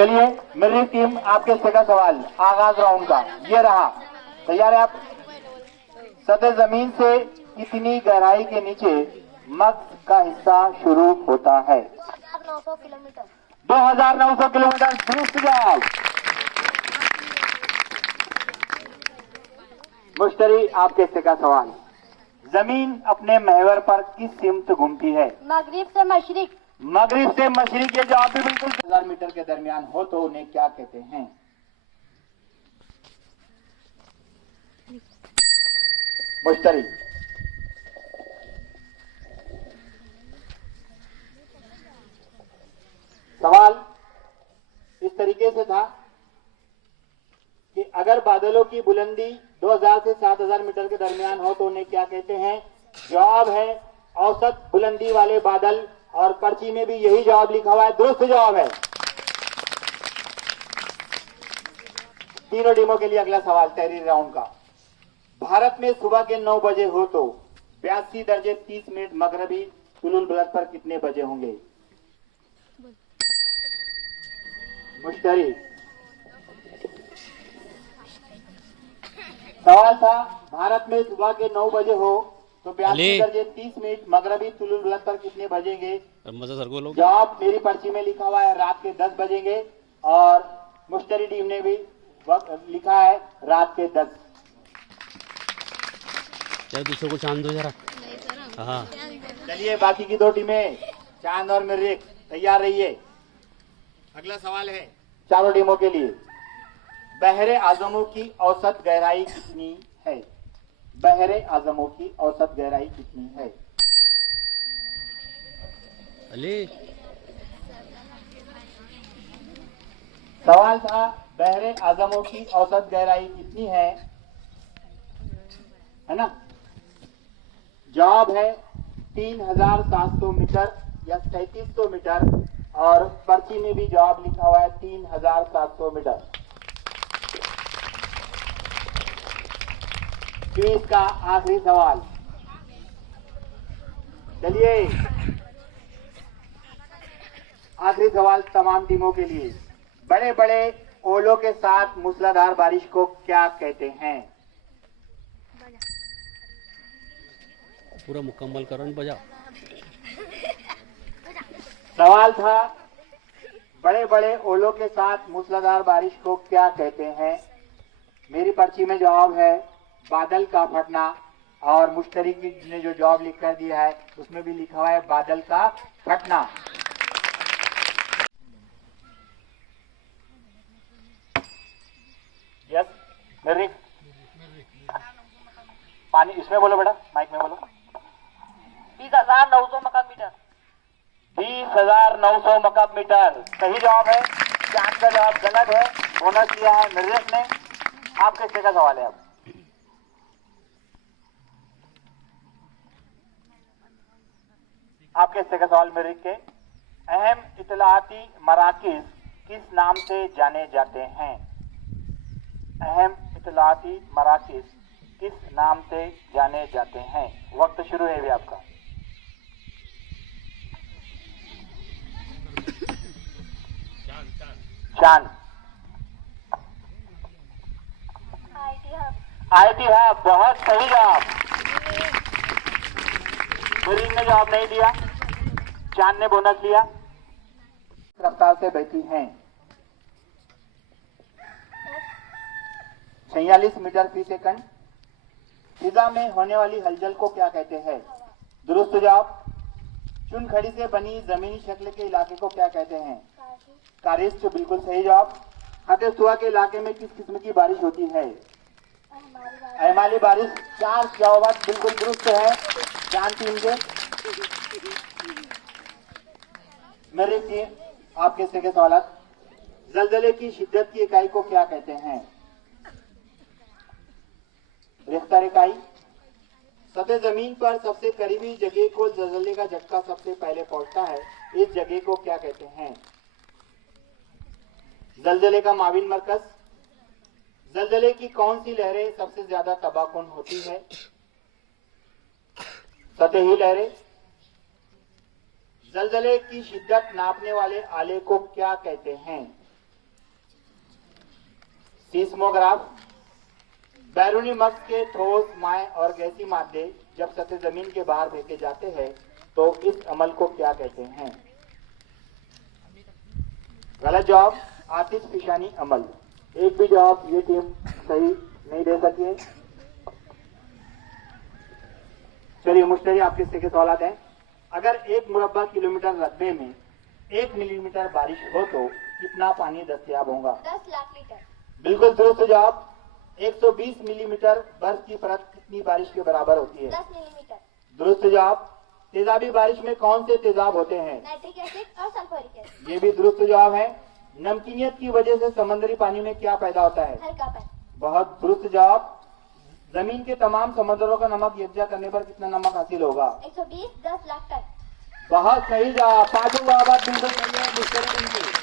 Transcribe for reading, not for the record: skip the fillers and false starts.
चलिए मेरी टीम आपके सेकंड सवाल आगाज राउंड का ये रहा। तैयार है आप? सतह जमीन से कितनी गहराई के नीचे मक्स का हिस्सा शुरू होता है? 2900 किलोमीटर। 2900 किलोमीटर। दुरुस्त जवाब। मुश्तरी आपके सेकंड सवाल, जमीन अपने महवर पर किस सिमत घूमती है? मगरिब से मशरिक। मगरिब से मशरिक। ये जवाब भी बिल्कुल 1000 मीटर के दरमियान हो तो उन्हें क्या कहते हैं? मुश्तरी। सवाल इस तरीके से था कि अगर बादलों की बुलंदी 2000 से 7000 मीटर के दरमियान हो तो उन्हें क्या कहते हैं? जवाब है औसत बुलंदी वाले बादल, और पर्ची में भी यही जवाब लिखा हुआ है। दुरुस्त जवाब है। तीनों टीमों के लिए अगला सवाल तहरीर राउंड का। भारत में सुबह के 9 बजे हो तो 82 दर्जे 30 मिनट मगरबी तुलुल बलद पर कितने बजे होंगे? मुश्तरी। सवाल था भारत में सुबह के 9 बजे हो तो 82 दर्जे 30 मिनट मगरबी तुलुल बलद पर कितने बजेंगे? जवाब मेरी पर्ची में लिखा हुआ है रात के 10 बजेंगे, और मुश्तरी टीम ने भी वक्त लिखा है रात के 10। दूसरे को चांद दो जरा। हाँ चलिए बाकी की दो टीमें चांद और मिर्रिक तैयार रहिए। अगला सवाल है चारों टीमों के लिए, बहरे आजमों की औसत गहराई कितनी है? बहरे आजमों की औसत गहराई कितनी है? अली सवाल था बहरे आजमों की औसत गहराई कितनी है ना? जवाब है 3700 मीटर या 3700 मीटर, और पर्ची में भी जवाब लिखा हुआ है 3700 मीटर। क्विज का आखिरी सवाल। चलिए आखिरी सवाल तमाम टीमों के लिए, बड़े बड़े ओलों के साथ मूसलाधार बारिश को क्या कहते हैं? पूरा मुकम्मल करो न बजा। सवाल था बड़े बड़े ओलों के साथ मूसलाधार बारिश को क्या कहते हैं? मेरी पर्ची में जवाब है बादल का फटना, और मुश्तरी ने जो जवाब लिख कर दिया है उसमें भी लिखा हुआ है बादल का फटना। यस मेरी पानी इसमें बोलो बेटा, माइक में बोलो। 20,900 मकब मीटर। 20,900 मकब मीटर सही जवाब है। चांद का जवाब गलत है, बोनस लिया है निर्देश ने। आपके हिस्से का सवाल है अब। आपके हिस्से का सवाल मेरे के, अहम इतलाती मराकिज किस नाम से जाने जाते हैं? अहम इतलाती मराकिज किस नाम से जाने जाते हैं? वक्त शुरू है भी आपका। चांद। आईटी हब बहुत सही जवाब। मुरीन ने जवाब नहीं दिया, चांद ने बोनस लिया। रफ्तार से बहती हैं 46 मीटर फी सेकंड। फिजा में होने वाली हलचल को क्या कहते हैं? दुरुस्त जवाब। चुनखड़ी से बनी जमीनी शक्ल के इलाके को क्या कहते हैं? कारिश। बिल्कुल सही जवाब। हतेस्तुआ के इलाके में किस किस्म की बारिश होती है? अहमाली बारिश। 4 जवाब बिल्कुल दुरुस्त है चांद टीम के। मेरे टीम आपके से के सवाल, जलजले की शिद्दत की इकाई को क्या कहते हैं? रिख्तर इकाई। सतह जमीन पर सबसे करीबी जगह को जलजले का झटका सबसे पहले पहुंचता है, इस जगह को क्या कहते हैं? जलजले का माविन मरकज। जलजले की कौन सी लहरें सबसे ज्यादा तबाहकुन होती है? सतही लहरें। जलजले की शिद्दत नापने वाले आले को क्या कहते हैं? सीस्मोग्राफ। बैरूनी मक्स के ठोस, माय और गैसीय मादे जब सतह जमीन के बाहर फेंके जाते हैं तो इस अमल को क्या कहते हैं? गलत जवाब, आतिशफिशानी अमल। एक भी जवाब ये टीम सही नहीं दे सकी है। चलिए मुश्तरी आपके हिस्से के सवाल हैं। अगर 1 मुरब्बा किलोमीटर रकबे में 1 मिलीमीटर बारिश हो तो कितना पानी दस्तयाब होगा? 10 लाख लीटर। बिल्कुल दुरुस्त जवाब। 120 मिलीमीटर बर्फ की परत कितनी बारिश के बराबर होती है? 10 मिलीमीटर। दुरुस्त जवाब। तेजाबी बारिश में कौन से तेजाब होते हैं? नाइट्रिक एसिड और सल्फ्यूरिक एसिड। ये भी दुरुस्त जवाब है। नमकीनियत की वजह से समुद्री पानी में क्या पैदा होता है? हल्कापन। बहुत दुरुस्त जवाब। जमीन के तमाम समुद्रों का नमक यकजा करने पर कितना नमक हासिल होगा? 120 10 लाख टन। बहुत सही जवाब। पांचों जवाब बिल्कुल सही है। मुश्तरी टीम के।